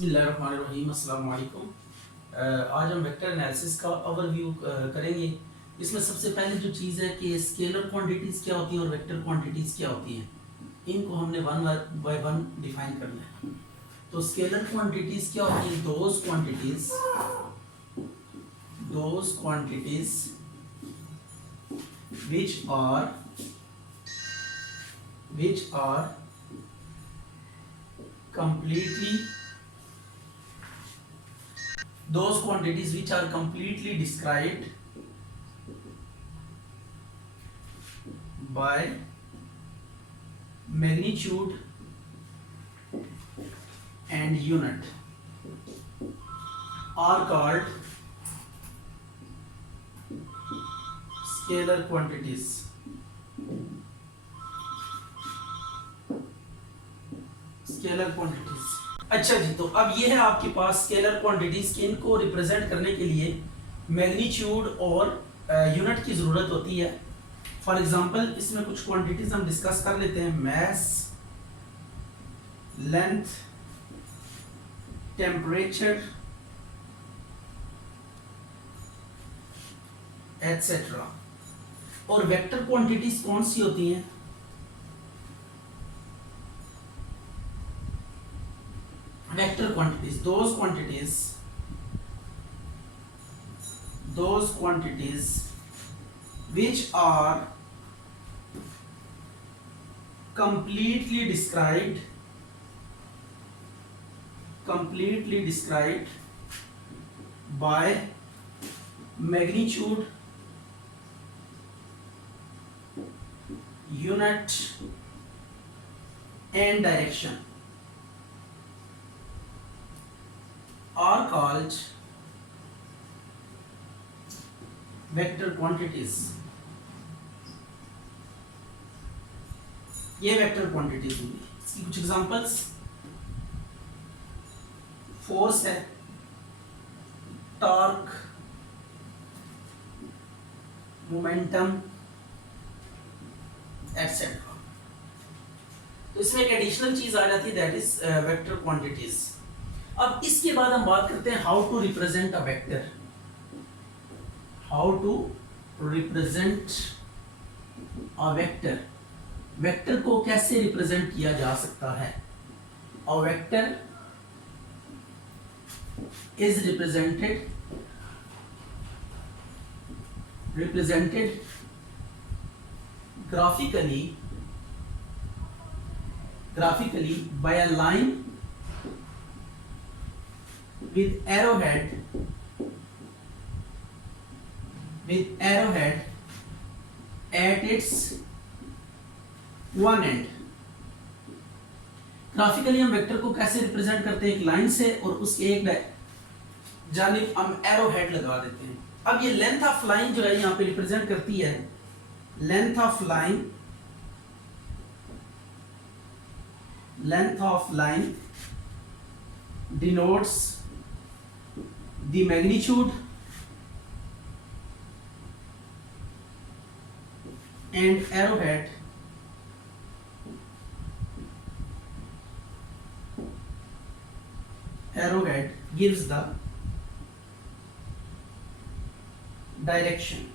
बिस्मिल्लाहिर्रहमानिर्रहीम, अस्सलाम वालेकुम। आज हम वेक्टर एनालिसिस का ओवरव्यू करेंगे। इसमें सबसे पहले जो चीज़ है कि स्केलर क्वांटिटीज़ क्या होती हैं और वेक्टर क्वांटिटीज़ क्या होती हैं, इनको हमने वन बाय वन डिफाइन करना है। तो स्केलर क्वांटिटीज़ क्या होती हैं? Those quantities which are completely described by magnitude and unit are called scalar quantities. Scalar quantities. अच्छा जी, तो अब ये है आपके पास स्केलर क्वांटिटीज के इनको रिप्रेजेंट करने के लिए मैग्नीट्यूड और यूनिट की ज़रूरत होती है। फॉर एग्जांपल इसमें कुछ क्वांटिटीज हम डिस्कस कर लेते हैं। Mass, length, temperature etcetera. और वेक्टर क्वांटिटीज कौन सी होती हैं? Vector quantities, those quantities which are completely described by magnitude, unit and direction are called vector quantities. ये वेक्टर क्वांटिटीज होंगी। इसकी कुछ एग्जांपल्स, फोर्स है, टॉर्क, मोमेंटम एटसेट्रा। तो इसमें एक एडिशनल चीज आ जाती है, दैट इज वेक्टर क्वांटिटीज। अब इसके बाद हम बात करते हैं how to represent a vector. Vector को कैसे रिप्रेजेंट किया जा सकता है? A vector is represented graphically by a line with arrowhead at its one end। Graphically हम वेक्टर को कैसे रिप्रेजेंट करते हैं? एक लाइन से, और उसके एक जानिब हम एरो हेड लगा देते हैं। अब ये लेंथ ऑफ लाइन जो है यहाँ पे रिप्रेजेंट करती है, length of line denotes the magnitude and arrowhead gives the direction।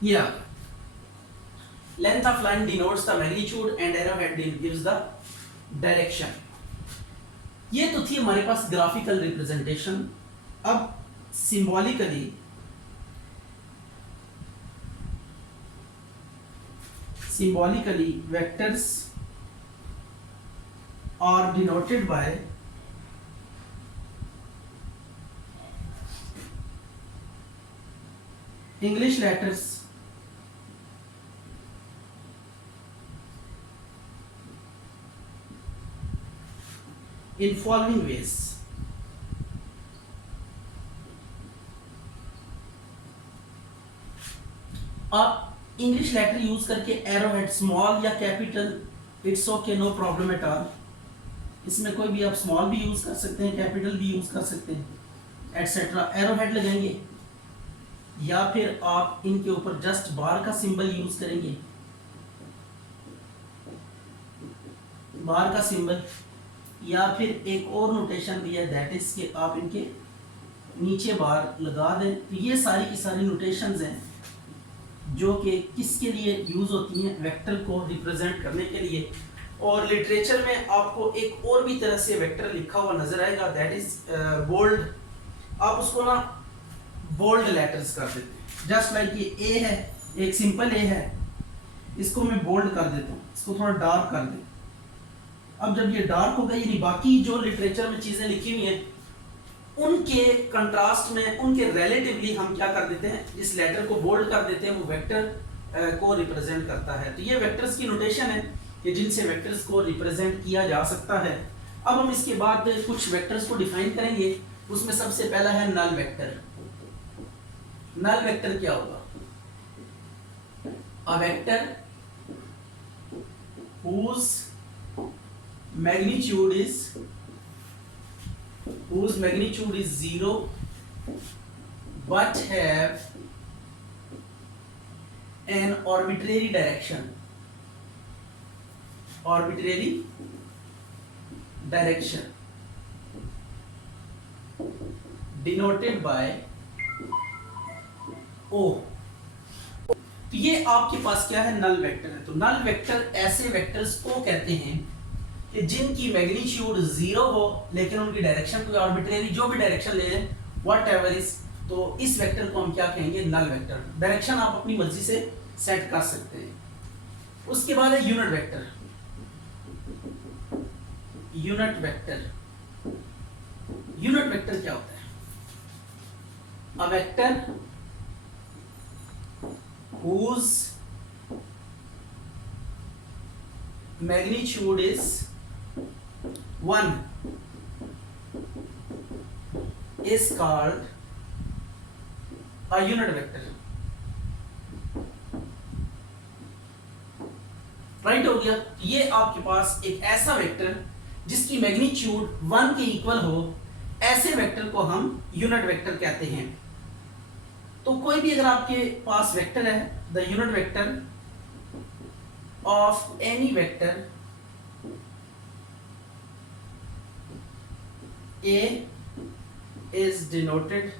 Yeah, length of line denotes the magnitude and arrowhead gives the direction। ये तो थी हमारे पास ग्राफिकल रिप्रेजेंटेशन। अब symbolically vectors are denoted by English letters in following ways। आप English letter use करके arrowhead small या capital, it's okay, no problem at all. इसमें कोई भी आप स्मॉल भी यूज कर सकते हैं, कैपिटल भी यूज कर सकते हैं, एटसेट्रा। एरोहेड लगाएंगे या फिर आप इनके ऊपर जस्ट बार का सिंबल यूज करेंगे, बार का सिंबल या फिर एक और नोटेशन भी है, दैट इज कि आप इनके नीचे बार लगा दें। तो ये सारी की सारी नोटेशंस हैं जो कि किसके लिए यूज़ होती हैं, वेक्टर को रिप्रेजेंट करने के लिए। और लिटरेचर में आपको एक और भी तरह से वेक्टर लिखा हुआ नजर आएगा, दैट इज बोल्ड। आप उसको ना बोल्ड लेटर्स कर देते हैं, जस्ट लाइक ये ए है, एक सिंपल ए है, इसको मैं बोल्ड कर देता हूँ, इसको थोड़ा डार्क कर दें। अब जब ये डार्क हो गया, यानी बाकी जो लिटरेचर में चीज़ें लिखी हुई हैं उनके कंट्रास्ट में, उनके रिलेटिवली हम क्या कर देते हैं, जिस लेटर को बोल्ड कर देते हैं वो वेक्टर को रिप्रेजेंट करता है। तो ये वेक्टर्स की नोटेशन है कि जिनसे वेक्टर्स को रिप्रेजेंट किया जा सकता है। अब हम इसके बाद कुछ वेक्टर्स को डिफाइन करेंगे। उसमें सबसे पहला है नल वेक्टर। नल वेक्टर क्या होगा? A vector whose magnitude is 0 but have an arbitrary direction denoted by O। तो ये आपके पास क्या है, नल वेक्टर है। तो नल वेक्टर ऐसे वेक्टर्स को कहते हैं कि जिनकी मैग्नीट्यूड 0 हो लेकिन उनकी डायरेक्शन कोई आर्बिट्रेरी जो भी डायरेक्शन ले लें, व्हाटएवर इज, तो इस वेक्टर को हम क्या कहेंगे, नल वेक्टर। डायरेक्शन आप अपनी मर्जी से सेट कर सकते हैं। उसके बाद है यूनिट वेक्टर। यूनिट वेक्टर क्या होता है? A vector whose magnitude is 1 is called a unit vector। Right हो गया। ये आपके पास एक ऐसा वेक्टर जिसकी मैग्नीट्यूड 1 के इक्वल हो, ऐसे वेक्टर को हम यूनिट वेक्टर कहते हैं। तो कोई भी अगर आपके पास वेक्टर है, the unit vector of any vector A is denoted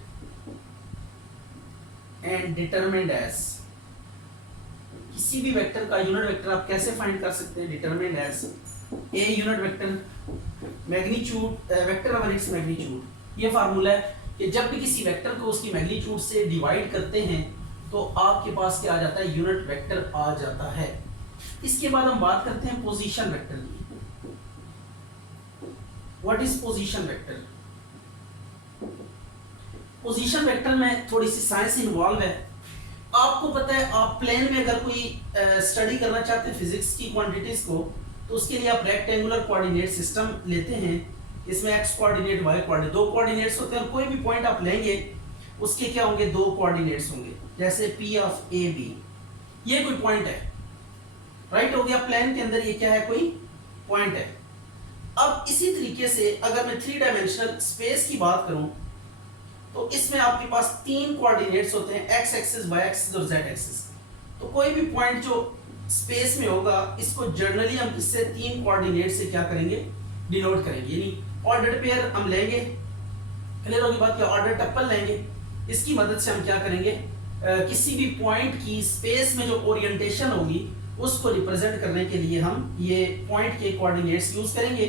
and determined as. किसी भी वेक्टर का यूनिट वेक्टर आप कैसे फाइंड कर सकते हैं? Determined as A unit vector magnitude vector over its magnitude. ये फार्मूला है कि जब भी किसी वेक्टर को उसकी मैग्नीट्यूड से डिवाइड करते हैं तो आपके पास क्या आ जाता है, यूनिट वेक्टर आ जाता है। इसके बाद हम बात करते हैं पोजीशन वेक्टर की। What is position vector? Position vector में थोड़ी सी साइंस इन्वॉल्व है। आपको पता है, आप प्लेन में अगर कोई स्टडी करना चाहते हैं फिजिक्स की क्वांटिटीज को, तो उसके लिए आप रेक्टेंगुलर कोऑर्डिनेट सिस्टम लेते हैं। इसमें एक्स कोऑर्डिनेट, वाई कोऑर्डिनेट, दो कोऑर्डिनेट्स होते हैं। कोई भी पॉइंट आप लेंगे उसके क्या होंगे, दो कोऑर्डिनेट्स होंगे। जैसे पी ऑफ ए बी, ये कोई पॉइंट है, राइट हो गया। प्लेन के अंदर ये क्या है, कोई पॉइंट है। अब इसी तरीके से अगर मैं 3 डायमेंशनल स्पेस की बात करूं तो इसमें आपके पास 3 कोऑर्डिनेट्स होते हैं, एक्स एक्सिस, वाई एक्सिस और जेड एक्सिस। तो कोई भी पॉइंट जो स्पेस में होगा, इसको जनरली हम किससे, 3 कोऑर्डिनेट से क्या करेंगे, डिनोट करेंगे। यानी ऑर्डर पेयर हम लेंगे, क्लियर होगी बात, क्या ऑर्डर टप्पल लेंगे। इसकी मदद से हम क्या करेंगे, किसी भी पॉइंट की स्पेस में जो ओरिएंटेशन होगी उसको रिप्रेजेंट करने के लिए हम ये पॉइंट के कोऑर्डिनेट्स यूज करेंगे।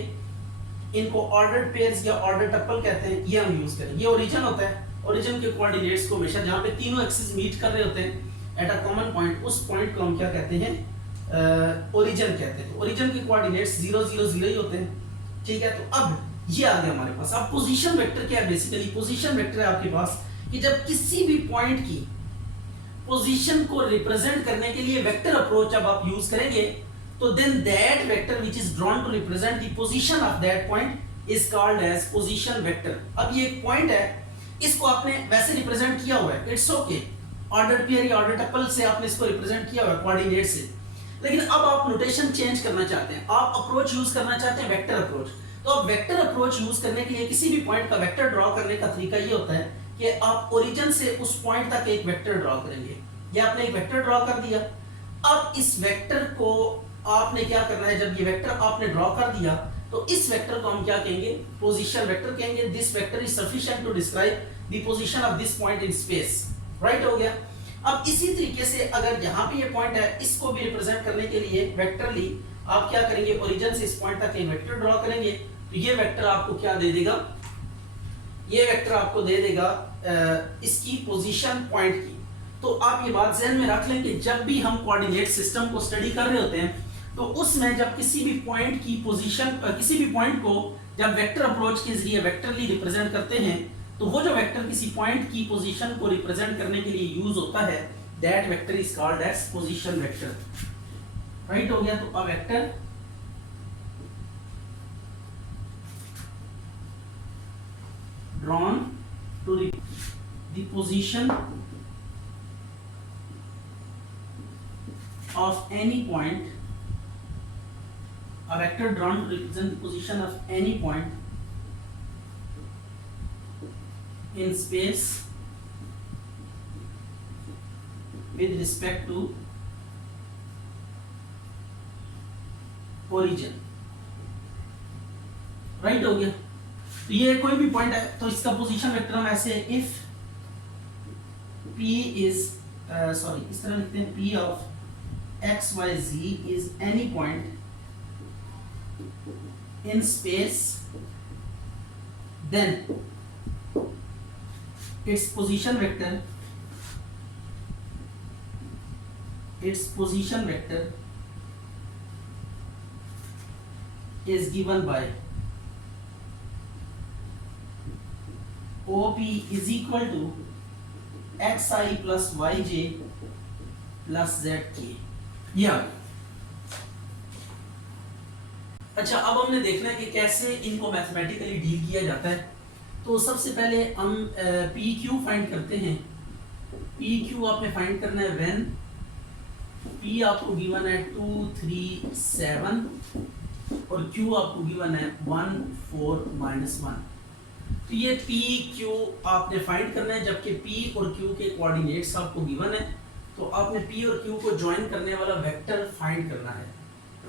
इनको ऑर्डर पेयर्स या ऑर्डर टप्पल कहते हैं, ये हम यूज करेंगे। ये ओरिजिन होता है, ओरिजिन के कोऑर्डिनेट्स को हमेशा जहाँ पे तीनों एक्सिस मीट कर रहे होते हैं एट अ कॉमन पॉइंट, उस पॉइंट को हम क्या कहते हैं, ओरिजिन कहते हैं। तो ओरिजिन के कोऑर्डिनेट्स 0 0 0 ही होते हैं, ठीक है। तो अब ये आ गया हमारे पास। अब पोजीशन वेक्टर क्या है? बेसिकली पोजीशन वेक्टर है आपके पास कि जब किसी भी पॉइंट की पोजीशन को रिप्रेजेंट करने के लिए वेक्टर अप्रोच जब आप यूज करेंगे, तो then that vector which is drawn to represent the position of that point is called as position vector. अब ये एक पॉइंट है, इसको आपने वैसे रिप्रेजेंट किया हुआ है, इट्स ओके, ऑर्डर पेयर या ऑर्डर टप्पल से आपने इसको रिप्रेजेंट किया हुआ है कोऑर्डिनेट से। लेकिन अब आप नोटेशन चेंज करना चाहते हैं, आप अप्रोच यूज करना चाहते हैं वेक्टर अप्रोच। तो अब वेक्टर अप्रोच यूज करने के लिए किसी भी पॉइंट का वेक्टर ड्रॉ करने का तरीका ये होता है कि आप ओरिजिन से उस पॉइंट तक एक वेक्टर ड्रॉ करेंगे। ये आपने एक वेक्टर ड्रॉ कर दिया। अब इस वेक्टर को आपने क्या करना है, जब ये वेक्टर आपने ड्रॉ कर दिया तो इस वेक्टर को हम क्या कहेंगे, पोजीशन वेक्टर कहेंगे। This vector is sufficient to describe the position of this point in space. Right हो गया। अब इसी तरीके से अगर यहाँ पे ये पॉइंट है, इसको भी रिप्रेजेंट करने के लिए वेक्टरली आप क्या करेंगे, ओरिजिन से इस पॉइंट तक एक वेक्टर ड्रॉ करेंगे। तो ये वेक्टर आपको क्या दे देगा, ये वेक्टर आपको दे देगा इसकी पोजीशन पॉइंट की। तो आप ये बात ध्यान में रख लें कि जब भी हम कोऑर्डिनेट सिस्टम को स्टडी कर रहे होते हैं तो उसमें जब किसी भी पॉइंट की पोजीशन, किसी भी पॉइंट को जब वेक्टर अप्रोच के जरिए वेक्टरली रिप्रेजेंट करते हैं तो वो जो वेक्टर किसी पॉइंट की पोजीशन को रिप्रेजेंट करने के लिए यूज होता है, that vector is called as position vector. Right हो गया। तो a vector drawn to the position of any point, a vector drawn to represent the position of any point in space with respect to origin। Right हो गया। तो ये कोई भी point है तो इसका पोजीशन वेक्टर हम ऐसे इफ p इज सॉरी इस तरह लिखते हैं, p of x y z is any point in space then its position vector is given by OP is equal to xi plus yj plus zk। या अच्छा, अब हमने देखना है कि कैसे इनको मैथमेटिकली डील किया जाता है। तो सबसे पहले हम पी क्यू फाइंड करते हैं। पी क्यू आपने फाइंड करना है व्हेन पी आपको गिवन है 2 3 7 और क्यू आपको गिवन है 1 4 -1। तो ये पी क्यू आपने फाइंड करना है, जबकि पी और क्यू के कोऑर्डिनेट्स आपको गिवन है। तो आपने पी और क्यू को ज्वाइन करने वाला वेक्टर फाइंड करना है।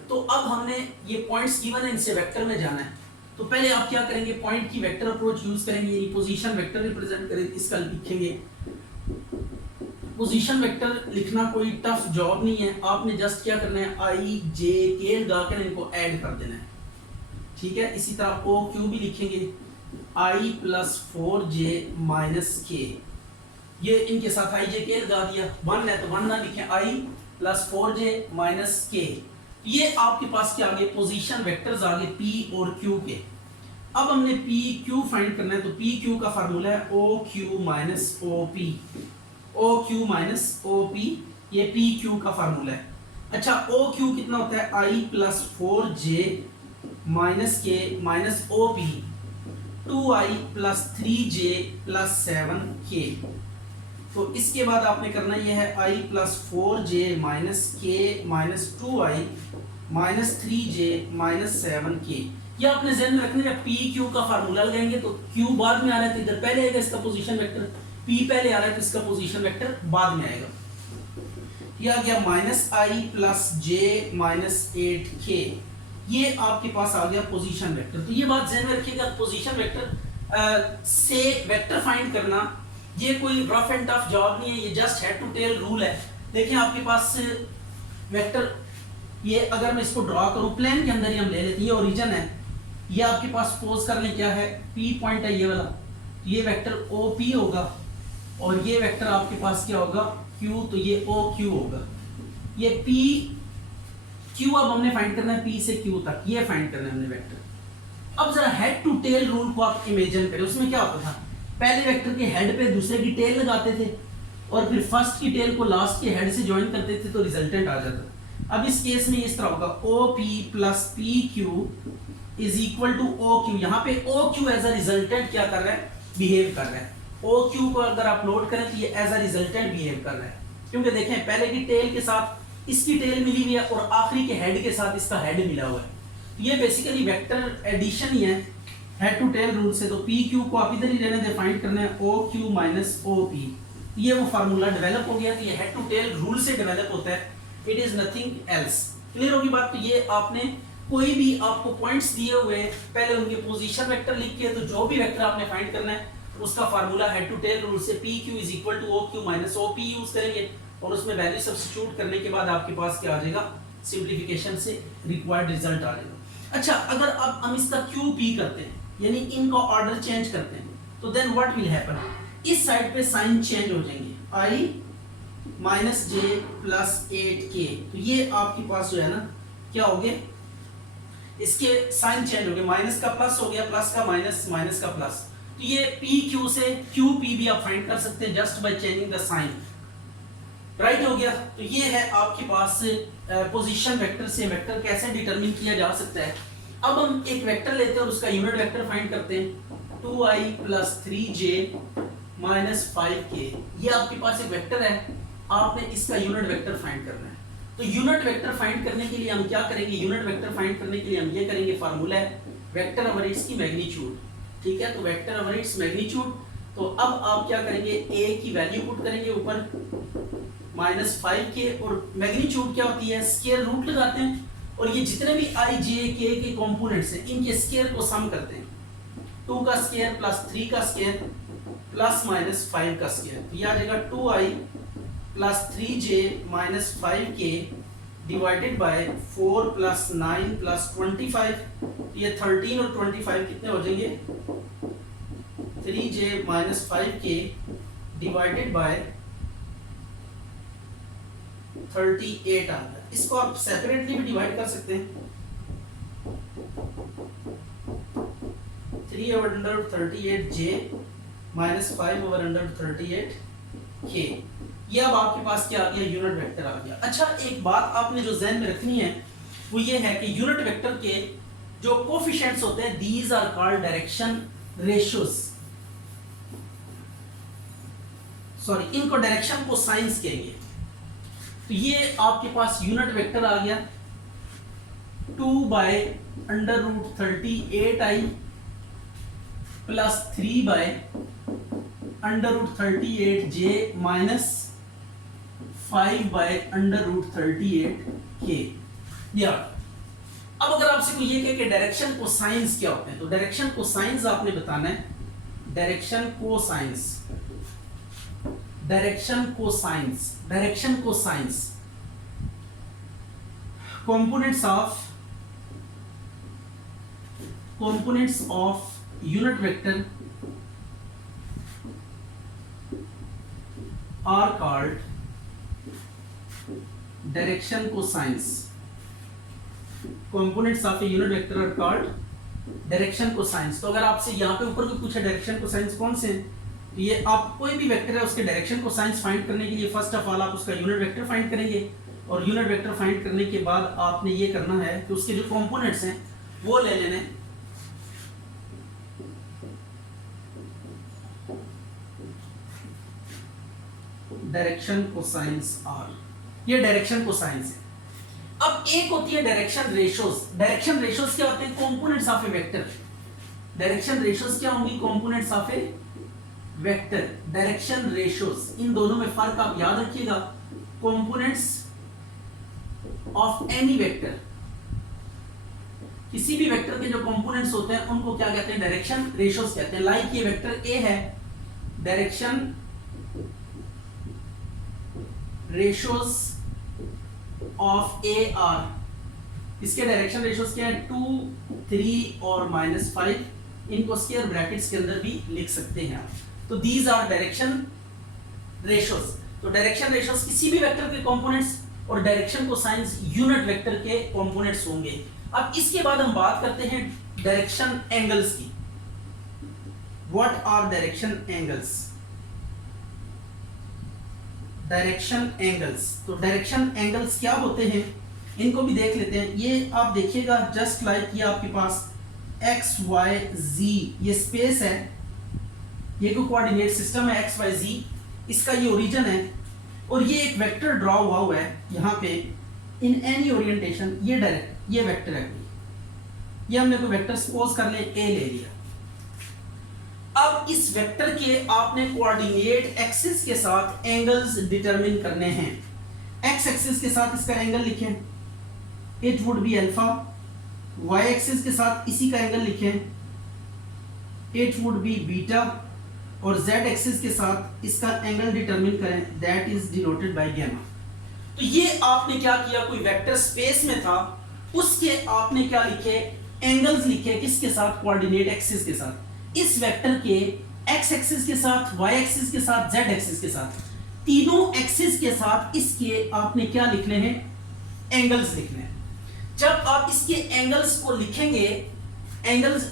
तो अब हमने ये पॉइंट्स गिवन है, इनसे वेक्टर में जाना है। तो पहले आप क्या करेंगे, पॉइंट की वेक्टर अप्रोच यूज करेंगे, यानी पोजीशन वेक्टर रिप्रेजेंट करें, इसका लिखेंगे। पोजीशन वेक्टर लिखना कोई टफ जॉब नहीं है, आपने जस्ट क्या करना है, आई जे के लगाकर इनको ऐड कर देना है। ठीक है। इसी तरह ओ क्यू भी लिखेंगे, i प्लस 4j माइनस के, ये इनके साथ i j के लगा दिया। 1 है तो 1 ना लिखें, i प्लस 4j माइनस के। ये आपके पास क्या आ गए, पोजीशन वेक्टर्स आ गए p और q के। अब हमने p q फाइंड करना है। तो p q का फार्मूला है o q minus o p, o q minus o p, ये p q का फार्मूला है। अच्छा, o q कितना होता है, i प्लस 4j माइनस के minus o p 2i plus 3j plus 7k। तो इसके बाद आपने करना यह है i plus 4j minus k minus 2i minus 3j minus 7k। ये आपने ध्यान में रखना है। पी क्यू का फार्मूला लगाएंगे तो क्यू बाद में आ रहा है तो इधर पहले आएगा इसका पोजीशन वेक्टर, पी पहले आ रहा है तो इसका पोजीशन वेक्टर बाद में आएगा। ये आ गया minus i plus j minus 8k। ये आपके पास आ गया पोजीशन वेक्टर। तो ये बात ध्यान में रखिएगा, पोजीशन वेक्टर से वेक्टर फाइंड करना ये कोई रफ एंड टफ जॉब नहीं है, ये just head to tail rule है। देखिए आपके पास वेक्टर, ये अगर मैं इसको ड्रॉ करूं प्लेन के अंदर ही हम ले लेते हैं, ये ओरिजिन है। ये आपके पास सपोज कर लें क्या है, पी पॉइंट है ये वाला, ये वेक्टर ओ पी होगा और ये वेक्टर आपके पास क्या होगा, क्यू, तो ये ओ क्यू होगा। ये पी क्यू अब हमने फाइंड करना है, पी से क्यू तक, ये फाइंड करना है हमने वेक्टर। अब जरा हेड टू टेल रूल को आप इमेजिन करें। उसमें क्या होता था, पहले वेक्टर के हेड पे दूसरे की टेल लगाते थे और फिर फर्स्ट की टेल को लास्ट के हेड से ज्वाइन करते थे तो रिजल्टेंट आ जाता। अब इस केस में इस तरह होगा, O P plus P Q is equal to O Q. यहाँ पे O Q as a resultant क्या कर रहा है, बिहेव कर रहा है। ओ क्यू को अगर आप लोड करें तो ये एज अ रिजल्टेंट बिहेव कर रहा है, क्योंकि देखें पहले की टेल के साथ इसकी टेल मिली हुई है और आखिरी के हेड के साथ इसका हेड मिला हुआ है। ये बेसिकली वेक्टर एडिशन ही है हेड टू टेल रूल से। तो पी क्यू को आप इधर ही रहने दे, फाइंड करना है O Q minus O P. ये वो फार्मूला डेवलप हो गया। तो ये हेड टू टेल रूल से डेवलप होता है, it is nothing else. Clear होगी बात। तो ये आपने कोई भी आपको पॉइंट्स दिए हुए हैं, पहले उनके पोजीशन वेक्टर लिख के, तो जो भी वेक्टर आपने फाइंड करना है उसका formula head to tail rule से PQ is equal to OQ minus OP use करेंगे और उसमें वैल्यू सब्स्टिट्यूट करने के बाद आपके पास क्या आ जाएगा, सिंप्लीफिकेशन से रिक्वायर्ड रिजल्ट आ जाएगा। अच्छा, अगर अब हम इसका QP करते हैं यानी इनका ऑर्डर चेंज करते हैं, तो देन व्हाट विल हैपन, इस साइड पे साइन चेंज हो जाएंगे, I minus J plus 8K, तो ये आपके पास जो है ना क्या हो गया, इसके साइन चेंज हो गए, माइनस का प्लस हो गया, प्लस का माइनस, माइनस का प्लस, तो ये PQ से QP भी आप फाइंड कर सकते हैं just by changing the sign, right हो गया। तो ये है आपके पास पोजीशन वेक्टर से वेक्टर कैसे डिटरमिन किया जा सकता है। अब हम एक वेक्टर लेते हैं और उसका यूनिट वेक्टर फाइंड करते हैं, 2i plus 3j minus 5k, ये आपके पास एक वेक्टर है, आपने इसका यूनिट वेक्टर फाइंड करना है। तो यूनिट वेक्टर फाइंड करने के लिए हम क्या करेंगे, यूनिट वेक्टर फाइंड करने के लिए हम ये करेंगे, फार्मूला है वेक्टर ओवर इट्स की मैग्नीट्यूड, ठीक है, तो वेक्टर ओवर इट्स मैग्नीट्यूड। तो अब आप क्या करेंगे, a की वैल्यू पुट करेंगे ऊपर माइनस 5k, और मैग्नीट्यूड क्या होती है, स्क्वायर रूट लगाते हैं और ये जितने भी i j k के कंपोनेंट्स हैं इनके स्क्वायर को सम करते हैं, 2 का स्क्वायर प्लस 3 का स्क्वायर प्लस माइनस 5 का स्क्वायर, तो ये आ जाएगा 2i plus 3j minus 5k divided by 4 plus 9 plus 25, ये 13 और 25 कितने हो जाएंगे, 3j minus 5k divided by 38 आ गया। इसको आप सेपरेटली भी डिवाइड कर सकते हैं, 3 over under 38j minus 5 over under 38k, ये अब आपके पास क्या आ गया, यूनिट वेक्टर आ गया। अच्छा, एक बात आपने जो ज़हन में रखनी है वो ये है कि यूनिट वेक्टर के जो कोफिशिएंट्स होते हैं, these are called direction ratios, sorry इनको डायरेक्शन कोसाइंस कहेंगे। तो ये आपके पास यूनिट वेक्टर आ गया 2 by under root 38i plus 3 by under root 38j minus 5 by under root 38k। या अब अगर आपसे कोई ये कहे कि डायरेक्शन कोसाइंस क्या होते हैं, तो डायरेक्शन कोसाइंस आपने बताना है, direction cosines, direction cosines, direction cosines components of unit vector are called direction cosines, components of a unit vector are called direction cosines. तो अगर आपसे यहाँ पे ऊपर को पूछा डायरेक्शन कोसाइंस कौन से हैं, तो ये आप कोई भी वेक्टर है उसके डायरेक्शन कोसाइंस फाइंड करने के लिए फर्स्ट ऑफ ऑल आप उसका यूनिट वेक्टर फाइंड करेंगे, और यूनिट वेक्टर फाइंड करने के बाद आपने ये करना है कि उसके जो कंपोनेंट्स हैं वो ले लेने, डायरेक्शन कोसाइंस आर, ये डायरेक्शन कोसाइंस है। अब एक होती है डायरेक्शन रेशियोज, डायरेक्शन रेशियोज क्या होते हैं, components of a vector, direction ratios क्या होंगी, components of a vector, direction ratios, इन दोनों में फर्क आप याद रखिएगा। कंपोनेंट्स ऑफ एनी वेक्टर, किसी भी वेक्टर के जो कंपोनेंट्स होते हैं उनको क्या कहते हैं, डायरेक्शन रेशियोज कहते हैं। लाइक ये वेक्टर ए है, direction ratios of A R, इसके डायरेक्शन रेशियोज क्या है, 2, 3 और -5, इनको स्क्वायर ब्रैकेट्स के अंदर भी लिख सकते हैं आप। तो दीज आर डायरेक्शन रेशियोज। तो डायरेक्शन रेशियोज किसी भी वेक्टर के कंपोनेंट्स और डायरेक्शन कोसाइंस यूनिट वेक्टर के कंपोनेंट्स होंगे। अब इसके बाद हम बात करते हैं डायरेक्शन एंगल्स की। What are direction angles, direction angles, तो डायरेक्शन एंगल्स क्या होते हैं इनको भी देख लेते हैं। ये आप देखिएगा जस्ट लाइक ये आपके पास एक्स वाई जी, ये स्पेस है, ये कोई कोऑर्डिनेट सिस्टम है एक्स वाई जी, इसका ये ओरिजिन है और ये एक वेक्टर ड्रॉ हुआ है यहाँ पे इन एनी ओरिएंटेशन, ये डायरेक्ट ये वेक्टर है, ये हमने कोई वेक्टर सपोज कर ले ए ले लिया। अब इस वेक्टर के आपने कोऑर्डिनेट एक्सिस के साथ एंगल्स डिटरमिन करने हैं। एक्स एक्सिस के साथ इसका एंगल लिखें, it would be alpha Y axis के साथ इसी का एंगल लिखें, इट वुड बी बीटा, और जेड एक्सिस के साथ इसका एंगल डिटरमिन करें, that is denoted by gamma. तो ये आपने क्या किया, कोई वेक्टर स्पेस में था, उसके आपने क्या लिखे, एंगल्स लिखे, किसके साथ, कोऑर्डिनेट एक्सिस के साथ। इस वेक्टर के एक्स एक्सिस के साथ, वाई एक्सिस के साथ, जेड एक्सिस के साथ, तीनों एक्सिस के साथ इसके आपने क्या लिखने हैं, एंगल्स लिखने हैं। जब आप इसके एंगल्स को लिखेंगे, एंगल्स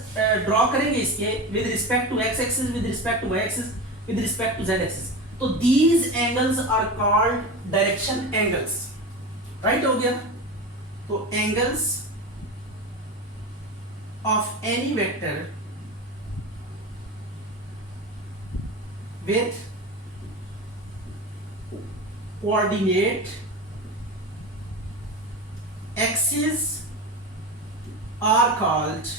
ड्रॉ करेंगे इसके with respect to X axis, with respect to Y axis, with respect to Z axis, तो these angles are called direction angles. Right हो गया। तो angles of any vector with coordinate axes are called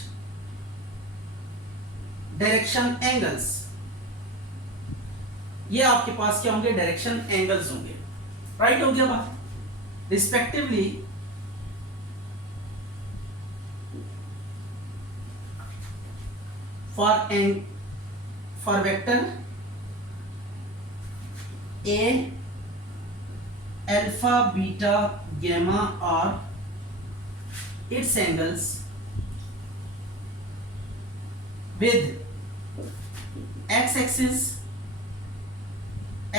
direction angles। ये आपके पास क्या होंगे, direction angles होंगे। Right हो गया बात। Respectively for vector A, alpha, beta, gamma are its angles with x axis,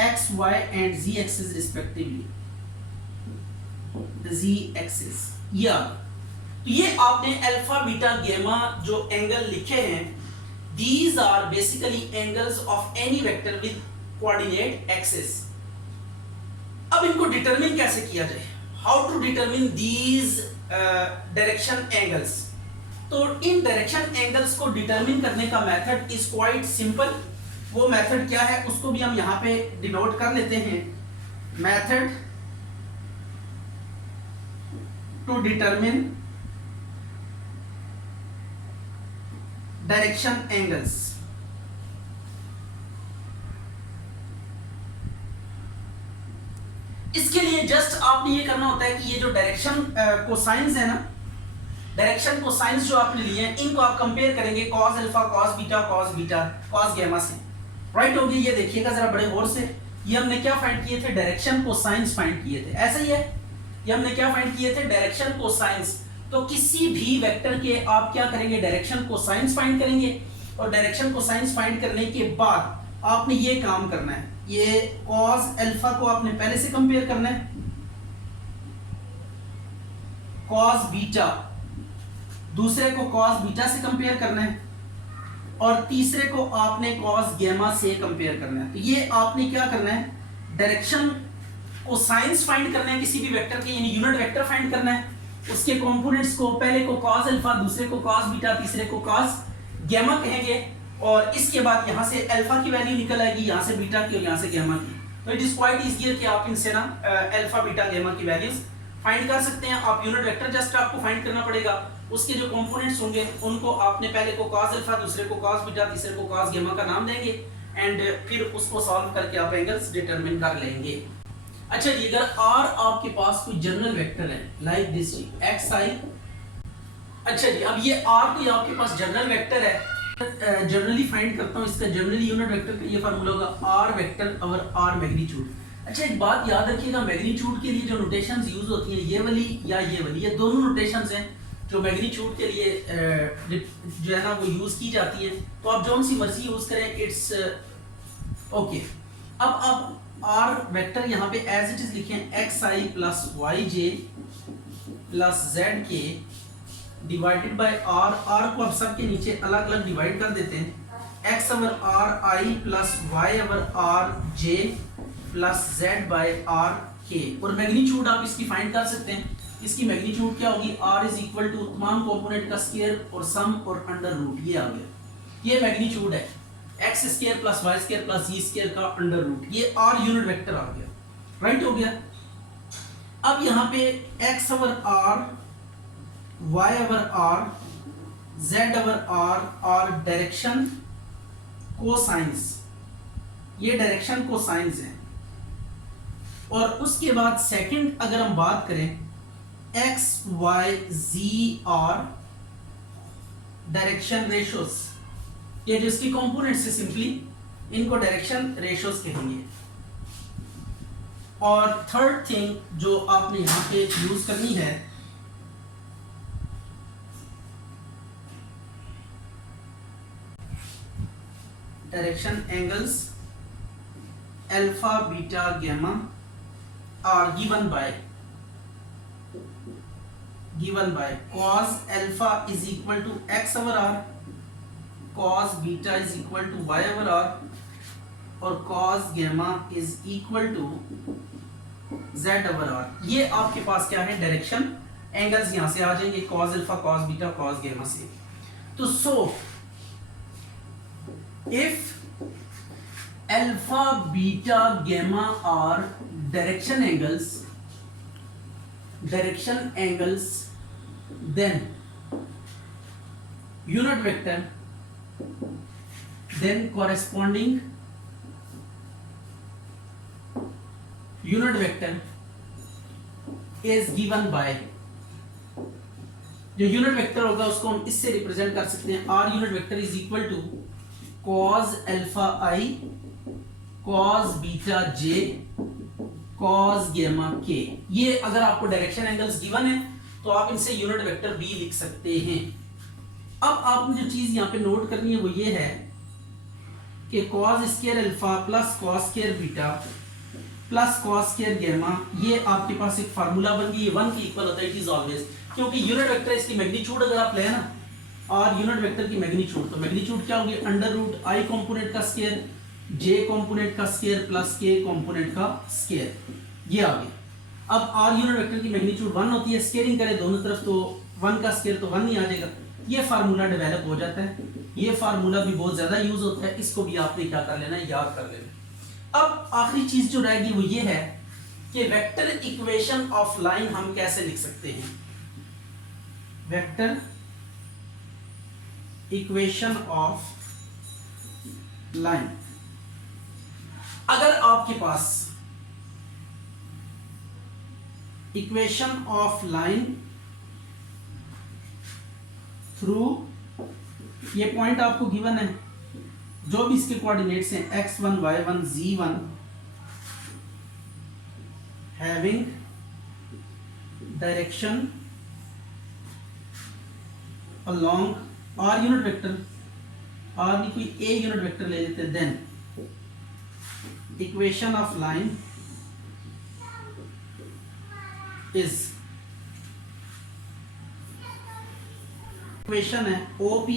x, y and z axis respectively। z axis या तो ये आपने अल्फा बीटा गेमा जो एंगल लिखे हैं, these are basically angles of any vector with coordinate axis. अब इनको डिटरमिन कैसे किया जाए, how to determine these direction angles. तो इन डायरेक्शन एंगल्स को डिटरमिन करने का मेथड इज क्वाइट सिंपल। वो मेथड क्या है उसको भी हम यहां पे डिनोट कर लेते हैं। Method to determine direction angles. इसके लिए जस्ट आपने ये करना होता है कि ये जो डायरेक्शन कोसाइंस है ना, डायरेक्शन कोसाइंस जो आपने लिए हैं, इनको आप कंपेयर करेंगे cos alpha, cos beta, cos gamma से। राइट हो गया। ये देखिएगा जरा बड़े गौर से, ये हमने क्या फाइंड किए थे, डायरेक्शन कोसाइंस फाइंड किए थे। ऐसा ही है, ये हमने क्या फाइंड किए थे, डायरेक्शन कोसाइंस। तो किसी भी वेक्टर के आप क्या करेंगे, डायरेक्शन कोसाइंस फाइंड करेंगे, और डायरेक्शन कोसाइंस फाइंड करने के बाद आपने ये काम करना है, ये cos अल्फा को आपने पहले से कंपेयर करना है, cos बीटा दूसरे को cos बीटा से कंपेयर करना है, और तीसरे को आपने cos गामा से कंपेयर करना है। तो ये आपने क्या करना है, डायरेक्शन को साइंस फाइंड करना है किसी भी वेक्टर के, यानी यूनिट वेक्टर फाइंड करना है। उसके कंपोनेंट्स को, पहले को cos अल्फा, दूसरे को cos बीटा, तीसरे को cos गामा कहेंगे, और इसके बाद यहां से अल्फा की वैल्यू निकल आएगी, यहां से बीटा की और यहां से गामा की। तो इट इज क्वाइट इजी कि आप इनसे ना अल्फा बीटा गामा की वैल्यूज फाइंड कर सकते हैं। आप यूनिट वेक्टर जस्ट आपको फाइंड करना पड़ेगा, उसके जो कंपोनेंट्स होंगे उनको आपने पहले को cos अल्फा, दूसरे को cos बीटा, तीसरे को cos गामा का नाम देंगे, एंड फिर उसको सॉल्व करके आप एंगल्स डिटरमिन कर लेंगे। अच्छा जी, अगर r आपके पास कोई जनरल वेक्टर है लाइक दिस xi, अच्छा जी, अब ये r कोई आपके पास जनरल वेक्टर है, जनरली फाइंड करता हूं इसका जनरली यूनिट वेक्टर का ये फार्मूला होगा r vector over r magnitude. अच्छा एक बात याद रखिएगा, मैग्नीट्यूड के लिए जो नोटेशंस यूज होती हैं, ये वाली या ये वाली, ये दोनों नोटेशंस हैं जो मैग्नीट्यूड के लिए जो है ना वो यूज की जाती है। तो आप जो सी मर्जी यूज करें, इट्स ओके। अब r वेक्टर यहाँ पे एज इट इज लिखें, xi plus yj plus zk divided by r को अब सबके नीचे अलग अलग डिवाइड कर देते हैं, x over r i plus y over r j plus z by r k। और मैग्नीट्यूड आप इसकी फाइंड कर सकते हैं, इसकी मैग्नीट्यूड क्या होगी, r इज इक्वल टू तमाम कंपोनेंट का स्क्वायर और सम और अंडर रूट, ये आ गया, ये मैग्नीट्यूड है x square plus y square plus z square का अंडर रूट, ये r यूनिट वेक्टर आ गया। राइट हो गया। अब यहाँ पे x over r, y over r, z over r और डायरेक्शन कोसाइंस, ये डायरेक्शन कोसाइंस है। और उसके बाद सेकंड अगर हम बात करें x y z और डायरेक्शन रेशोस, ये जो इसकी कंपोनेंट से सिंपली इनको डायरेक्शन रेशोस कहेंगे। और थर्ड थिंग जो आपने यहां पे यूज करनी है, direction angles alpha beta gamma are given by cos alpha is equal to x over r, cos beta is equal to y over r, और cos gamma is equal to z over r। ये आपके पास क्या है, direction angles यहां से आ जाएंगे, cos alpha, cos beta, cos gamma से। तो if alpha beta gamma are direction angles, then unit vector, then corresponding unit vector is given by, जो यूनिट वेक्टर होगा उसको हम इससे रिप्रेजेंट कर सकते हैं, r unit vector is equal to cos alpha i, cos beta j, cos gamma k। ये अगर आपको डायरेक्शन एंगल्स गिवन है तो आप इनसे यूनिट वेक्टर b लिख सकते हैं। अब आपने जो चीज यहाँ पे नोट करनी है वो ये है कि cos square alpha plus cos square beta plus cos square gamma, ये आपके पास एक फार्मूला बन गई, 1 के इक्वल होता है, इट इज ऑलवेज, क्योंकि यूनिट वेक्टर इसकी मैग्नीट्यूड अगर आप ले ना, और यूनिट वेक्टर की मैग्नीट्यूड, तो मैग्नीट्यूड क्या होगी, अंडर रूट आई कंपोनेंट का स्क्वायर, जे कंपोनेंट का स्क्वायर प्लस के कंपोनेंट का स्क्वायर, ये आ गया। अब आर यूनिट वेक्टर की मैग्नीट्यूड 1 होती है, स्केलिंग करें दोनों तरफ तो 1 का स्क्वायर तो 1 ही आ जाएगा। ये फार्मूला डेवलप हो जाता है, ये फार्मूला भी बहुत ज्यादा यूज होता है, इसको भी आपने क्या कर लेना है, याद कर लेना। अब आखिरी चीज जो रहेगी वो ये है कि वेक्टर इक्वेशन ऑफ लाइन हम कैसे लिख सकते हैं। वेक्टर इक्वेशन ऑफ लाइन, अगर आपके पास इक्वेशन ऑफ लाइन थ्रू, ये पॉइंट आपको गिवन है, जो भी इसके कोऑर्डिनेट्स हैं x1 y1 z1 having direction along r unit vector, r नहीं कोई a यूनिट वेक्टर ले लेते, then equation of line is, equation है OP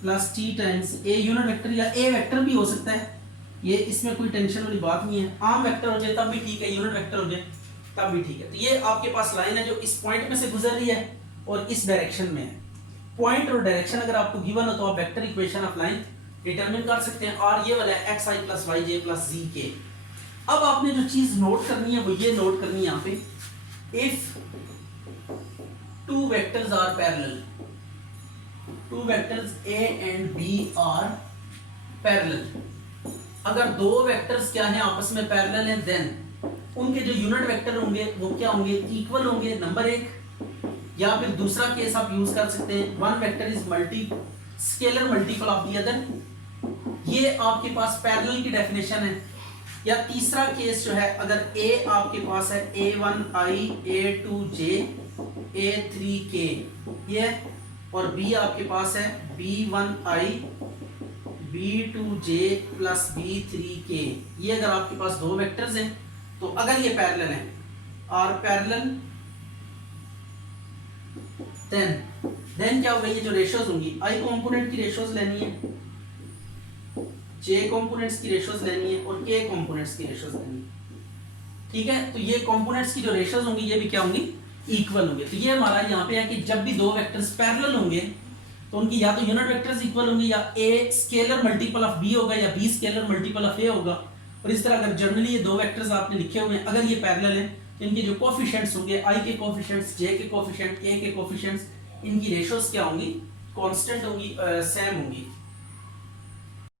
plus T times A unit vector, या A वेक्टर भी हो सकता है, ये इसमें कोई टेंशन वाली बात नहीं है, आम वेक्टर हो जाए तब भी ठीक है, यूनिट वेक्टर हो जाए तब भी ठीक है। तो ये आपके पास लाइन है जो इस पॉइंट में से गुजर रही है और इस डायरेक्शन में है। पॉइंट और डायरेक्शन अगर आपको गिवन हो तो आप vector equation of line determine कर सकते हैं, और ये वाला है xi plus yj plus zk। अब आपने जो चीज नोट करनी है वो ये नोट करनी है यहाँ पे, if two vectors are parallel, two vectors a and b are parallel, अगर दो वेक्टर्स क्या हैं आपस में पैरेलल हैं, देन उनके जो यूनिट वेक्टर होंगे वो क्या होंगे, इक्वल होंगे, नंबर एक। या फिर दूसरा केस आप यूज कर सकते हैं, one vector is scalar multiple of the other, ये आपके पास पैरेलल की डेफिनेशन है। या तीसरा केस जो है, अगर a आपके पास है a1i a2j a3k ये, और b आपके पास है b1i b2j प्लस b3k, ये अगर आपके पास दो वेक्टर्स हैं तो अगर ये पैरेलल हैं, आर पैरेलल, देन क्या होगा, ये जो रेशियोज होंगी, आई कंपोनेंट की रेशियोज लेनी है, जे कंपोनेंट्स की रेशियोज लेनी है, और के कंपोनेंट्स की रेशियोज लेनी है। ठीक है, तो ये कंपोनेंट्स की जो रेशियोज होंगी ये भी क्या होंगी, इक्वल होंगे। तो ये हमारा यहाँ पे है कि जब भी दो वेक्टर्स पैरेलल होंगे तो उनकी या तो यूनिट वेक्टर्स इक्वल होंगे, या a scalar multiple of b होगा, या b scalar multiple of a होगा। और इस तरह अगर जनरली ये दो वेक्टर्स आपने लिखे हुए हैं, अगर ये पैरेलल हैं तो इनके जो कोफिशिएंट्स होंगे, i के कोफिशिएंट्स, j के कोफिशिएंट, k के कोफिशिएंट्स, इनकी रेशियोज क्या होंगी, कांस्टेंट होंगी, सेम होंगी।